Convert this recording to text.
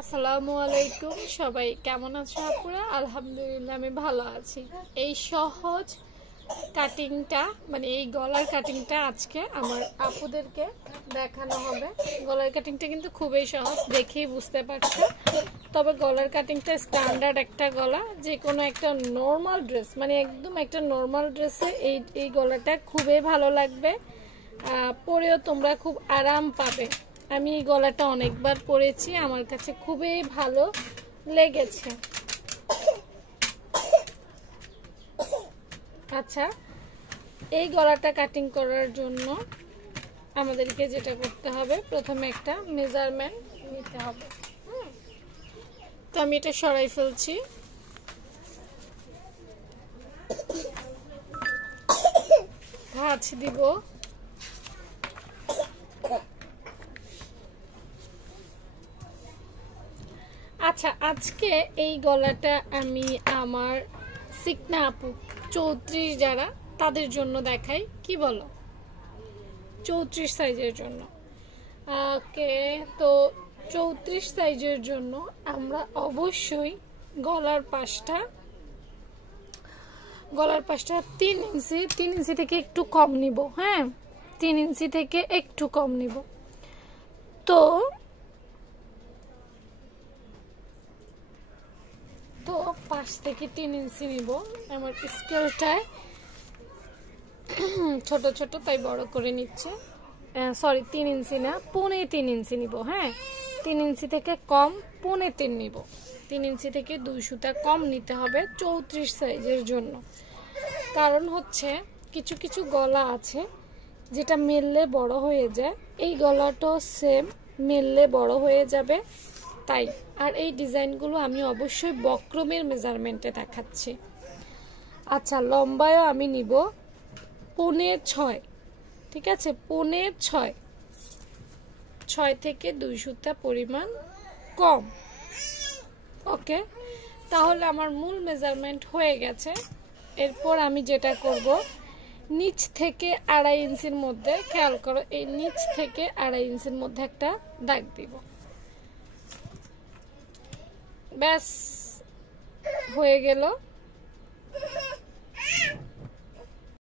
আসসালামু আলাইকুম, সবাই কেমন আছো আপুরা? আলহামদুলিল্লাহ আমি ভালো আছি। এই সহজ কাটিংটা মানে এই গলার কাটিংটা আজকে আমার আপুদেরকে দেখানো হবে। গলার কাটিংটা কিন্তু খুবই সহজ, দেখেই বুঝতে পারছো। তবে গলার কাটিংটা স্ট্যান্ডার্ড একটা গলা, যে কোনো একটা নর্মাল ড্রেস মানে একদম একটা নর্মাল ড্রেসে এই গলাটা খুবই ভালো লাগবে, পরেও তোমরা খুব আরাম পাবে। আমি এই গলাটা অনেকবার পরেছি, আমার কাছে খুবই ভালো লেগেছে। আচ্ছা, এই গলাটা কাটিং করার জন্য আমাদেরকে যেটা করতে হবে, প্রথমে একটা মেজারমেন্ট নিতে হবে। তো আমি এটা সরাই ফেলছি। ভাঁজ দিব। আচ্ছা, আজকে এই গলাটা আমি আমার সিকনা আপু 34 যারা তাদের জন্য দেখাই, কি বলো? 34 সাইজের জন্য। ওকে, তো 34 সাইজের জন্য আমরা অবশ্যই গলার পাশটা 3 ইঞ্চি থেকে একটু কম নিব। হ্যাঁ, 3 ইঞ্চি থেকে একটু কম নিব। তো 5 থেকে 3 ইঞ্চি নিব। আমার স্কেলটায় ছোট ছোট তাই বড় করে নিচ্ছে। সরি, 3 ইঞ্চি না, 3.25 ইঞ্চি নিব। হ্যাঁ, 3 ইঞ্চি থেকে কম 3.25 নিব। 3 ইঞ্চি থেকে 2 সুতা কম নিতে হবে 34 সাইজের জন্য। কারণ হচ্ছে কিছু কিছু গলা আছে যেটা মেললে বড় হয়ে যায়, এই গলাটাও সেম মেললে বড় হয়ে যাবে তাই। আর এই ডিজাইনগুলো আমি অবশ্যই বক্রমের মেজারমেন্টে দেখাচ্ছি। আচ্ছা, লম্বায়ও আমি নিব 6.25। ঠিক আছে, 6.25। 6 থেকে 2 সুতা পরিমাণ কম। ওকে, তাহলে আমার মূল মেজারমেন্ট হয়ে গেছে। এরপর আমি যেটা করব, নিচ থেকে 2.5 ইঞ্চির মধ্যে, খেয়াল করো, এই নিচ থেকে 2.5 ইঞ্চির মধ্যে একটা দাগ দিব। ব্যাস, হয়ে গেল।